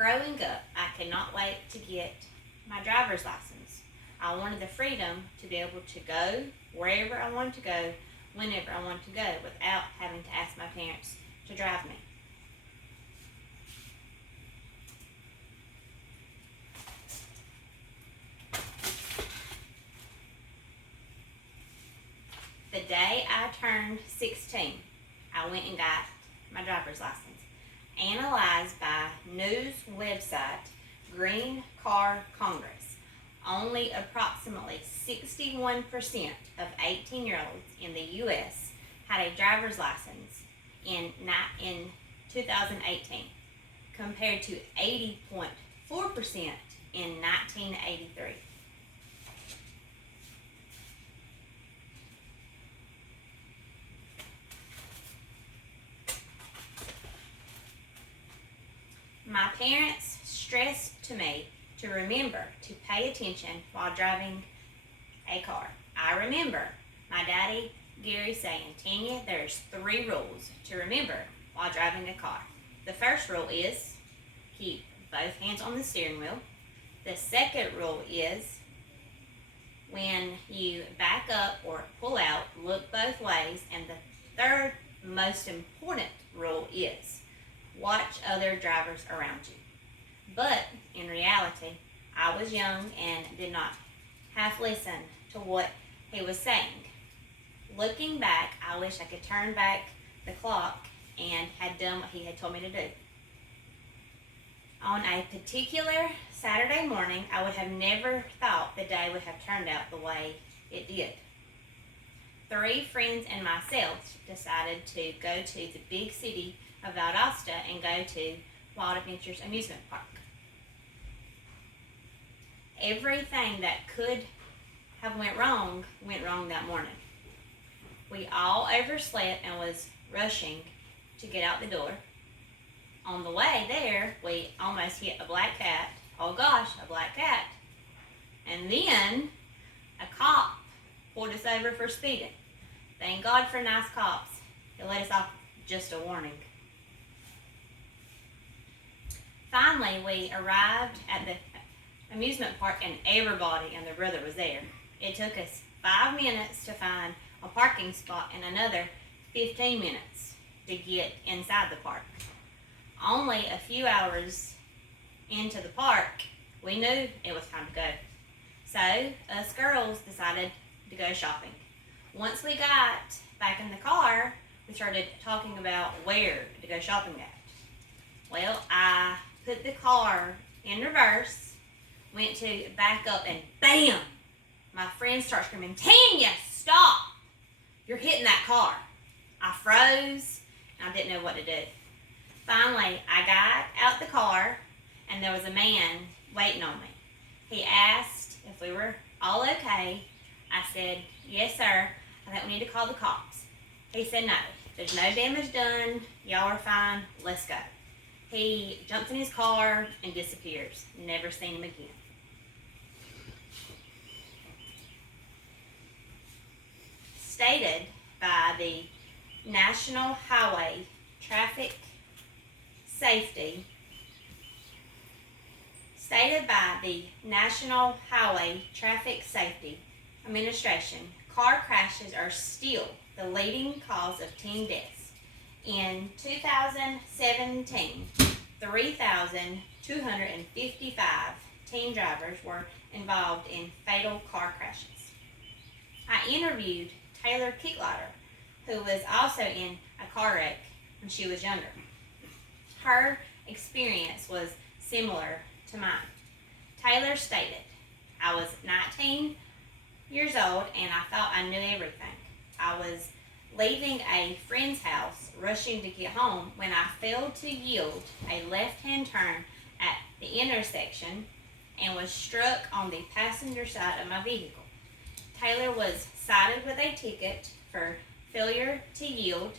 Growing up, I could not wait to get my driver's license. I wanted the freedom to be able to go wherever I wanted to go, whenever I wanted to go, without having to ask my parents to drive me. The day I turned 16, I went and got my driver's license. Analyzed by news website Green Car Congress, only approximately 61% of 18-year-olds in the U.S. had a driver's license in 2018, compared to 80.4% in 1983. My parents stressed to me to remember to pay attention while driving a car. I remember my daddy, Gary, saying, "Tanya, there's 3 rules to remember while driving a car. The first rule is keep both hands on the steering wheel. The second rule is when you back up or pull out, look both ways. And the third most important rule is watch other drivers around you." But in reality, I was young and did not half listen to what he was saying. Looking back, I wish I could turn back the clock and had done what he had told me to do. On a particular Saturday morning, I would have never thought the day would have turned out the way it did. 3 friends and myself decided to go to the big city of Valdosta and go to Wild Adventures amusement park. Everything that could have went wrong that morning. We all overslept and was rushing to get out the door. On the way there, we almost hit a black cat. Oh gosh, a black cat. And then a cop pulled us over for speeding. Thank God for nice cops. He let us off just a warning. Finally, we arrived at the amusement park and everybody and their brother was there. It took us 5 minutes to find a parking spot and another 15 minutes to get inside the park. Only a few hours into the park, we knew it was time to go. So, us girls decided to go shopping. Once we got back in the car, we started talking about where to go shopping at. Well, I put the car in reverse, went to back up, and bam! My friends start screaming, "Tanya, stop! You're hitting that car." I froze, and I didn't know what to do. Finally, I got out the car, and there was a man waiting on me. He asked if we were all okay. I said, "Yes, sir. I think we need to call the cops." He said, "No, there's no damage done. Y'all are fine. Let's go." He jumps in his car and disappears. Never seen him again. Stated by the National Highway Traffic Safety Administration, car crashes are still the leading cause of teen deaths. In 2017, 3,255 teen drivers were involved in fatal car crashes. I interviewed Taylor Kicklighter, who was also in a car wreck when she was younger. Her experience was similar to mine. Taylor stated, "I was 19 years old and I thought I knew everything. I was leaving a friend's house, rushing to get home, when I failed to yield a left-hand turn at the intersection and was struck on the passenger side of my vehicle." Taylor was cited with a ticket for failure to yield.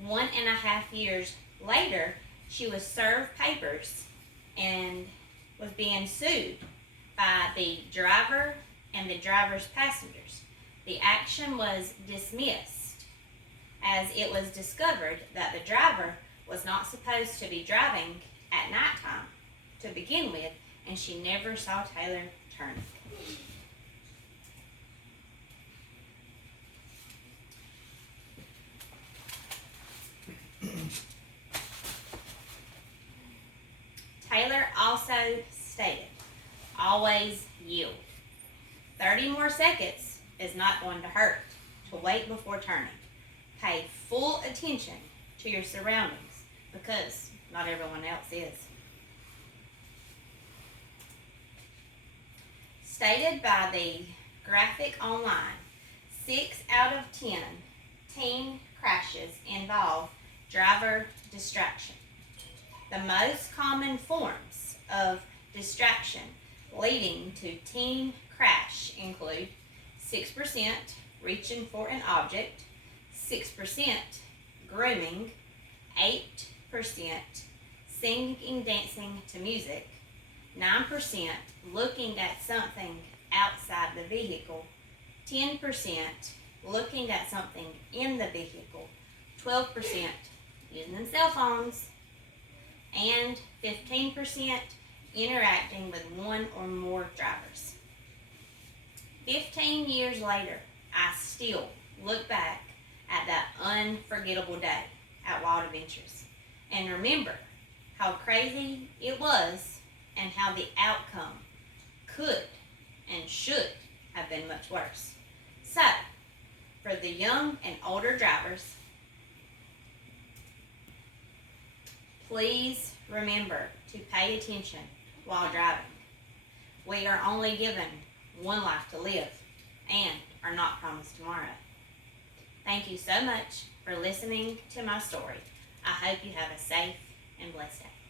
1.5 years later, she was served papers and was being sued by the driver and the driver's passengers. The action was dismissed as it was discovered that the driver was not supposed to be driving at nighttime to begin with, and she never saw Taylor turn. Taylor also stated, always yield. 30 more seconds is not going to hurt to wait before turning. Pay full attention to your surroundings because not everyone else is. Stated by the Graphic Online, 6 out of 10 teen crashes involve driver distraction. The most common forms of distraction leading to teen crash include 6% reaching for an object, 6% grooming, 8% singing, dancing to music, 9% looking at something outside the vehicle, 10% looking at something in the vehicle, 12% using their cell phones, and 15% interacting with one or more drivers. 15 years later, I still look back at that unforgettable day at Wild Adventures and remember how crazy it was and how the outcome could and should have been much worse. So, for the young and older drivers, please remember to pay attention while driving. We are only given one life to live and are not promised tomorrow. Thank you so much for listening to my story. I hope you have a safe and blessed day.